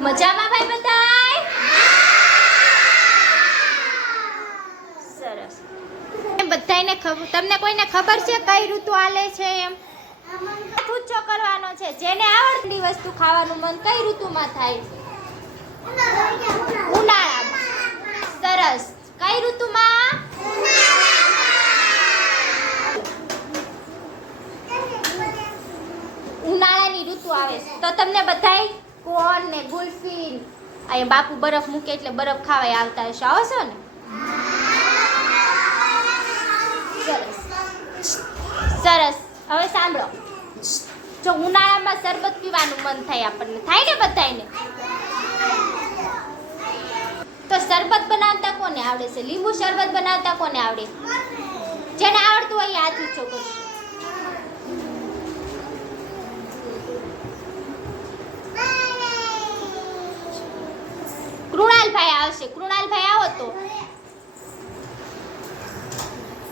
મજામાં ભાઈ બધાય? સરસ. એમ બધાયને ખબર તમને કોઈને ખબર છે કઈ ઋતુ હાલે છે એમ? પૂછો કરવાનો છે, જેને આવડતી વસ્તુ ખાવાનું મન કઈ ઋતુમાં થાય? ઉનાળામાં. સરસ. કઈ ઋતુમાં? ઉનાળાની ઋતુ આવે તો તમને બધાય કોન ને ગુલ્ફી અહીંયા બાપુ બરફ મૂકે એટલે બરફ ખાવાય આવતા હશે. આવો છો ને? સરસ. હવે સાંભળો. જો ઉનાળામાં શરબત પીવાનું મન થાય આપણને. થાય ને બધાને તો શરબત બનાવતા કોને આવડે છે? લીંબુ શરબત બનાવતા કોને આવડે? જેને આવડતું હોય હાથ ઊંચો કરશે કૃણાલભાઈ આવશે. કૃણાલભાઈ આવો તો.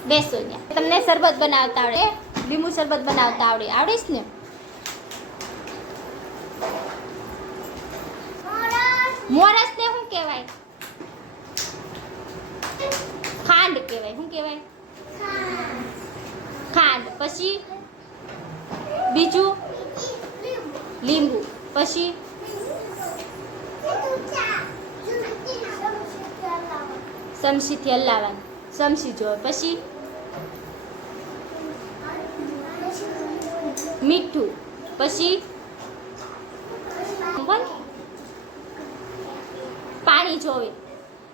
બેસો ત્યાં તમને શરબત બનાવતા આવડે. લીંબુ શરબત બનાવતા આવડે. આવડીશ ને? મોરસ ને શું કહેવાય? ખાંડ કહેવાય. શું કહેવાય? ખાંડ. પછી બીજું? લીંબુ. પછી સમસીથી હલાવવાનું. સમસી જોવે પછી મીઠું. પછી પાણી જોવે.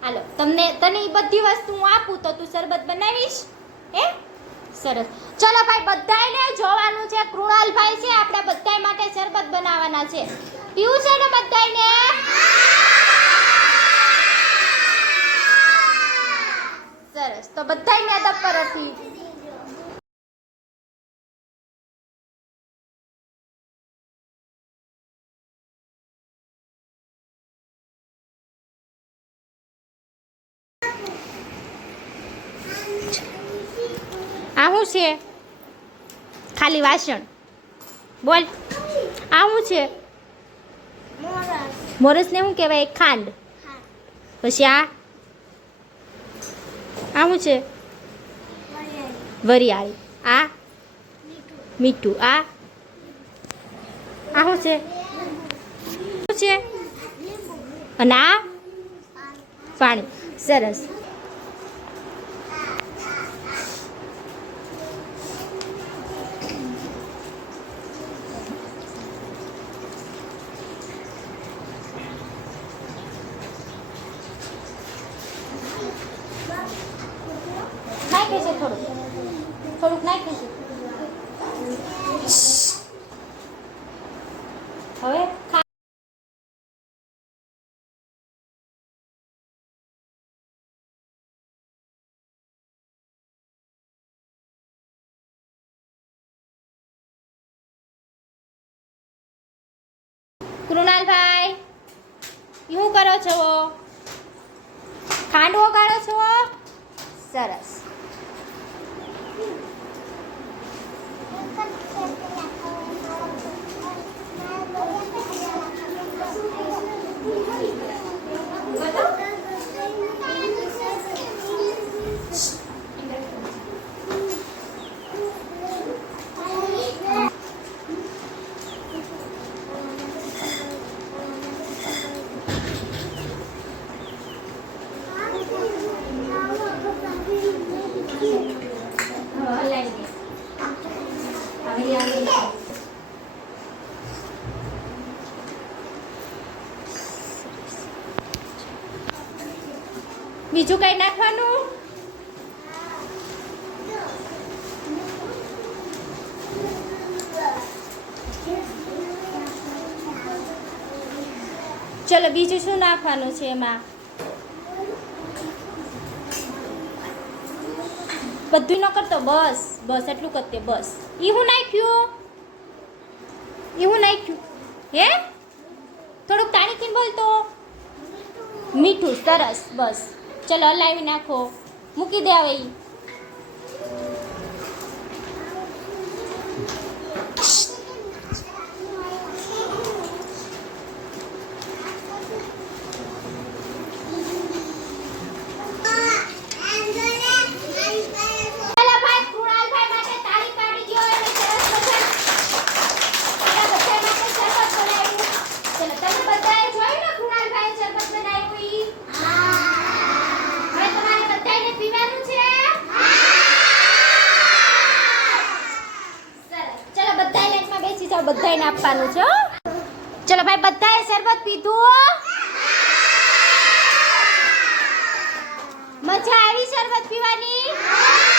હાલો, તમને, તને એ બધી વસ્તુ હું આપું તો તું શરબત બનાવીશ? હે? સરસ. ચલો ભાઈ, બધાયને જોવાનું છે. કૃણાલભાઈ છે, આપણે બધા માટે શરબત બનાવવાના છે. પીવું છે ને બધાયને? તો બધા મેદપ પર હતી આવું છે? ખાલી વાસણ. બોલ. આવું છે? છે મોરસને શું કહેવાય? ખાંડ. પછી આ? આ શું છે? વરિયાળી. આ? મીઠું. આ? આ શું છે? શું છે? અને આ? પાણી. સરસ. નાખે છે થોડુંક. થોડુંક નાખે છે. હવે કૃણાલભાઈ શું કરો છો? ખાંડ ઓગાળો છો? સરસ. Ini. Kan બીજું કઈ નાખવાનું? ચલો, બીજું શું નાખવાનું છે એમાં? બધું ન કરતો, બસ બસ, એટલું કરતે બસ. એવું નાખ્યું? એવું નાખ્યું? હે? થોડુંક તાણીથી બોલતો? મીઠું, સરસ, બસ. ચલો હલાવી નાખો. મૂકી દે હવે આપવાનું છે ચલો ભાઈ બધાએ શરબત પીધું મજા આવી શરબત પીવાની?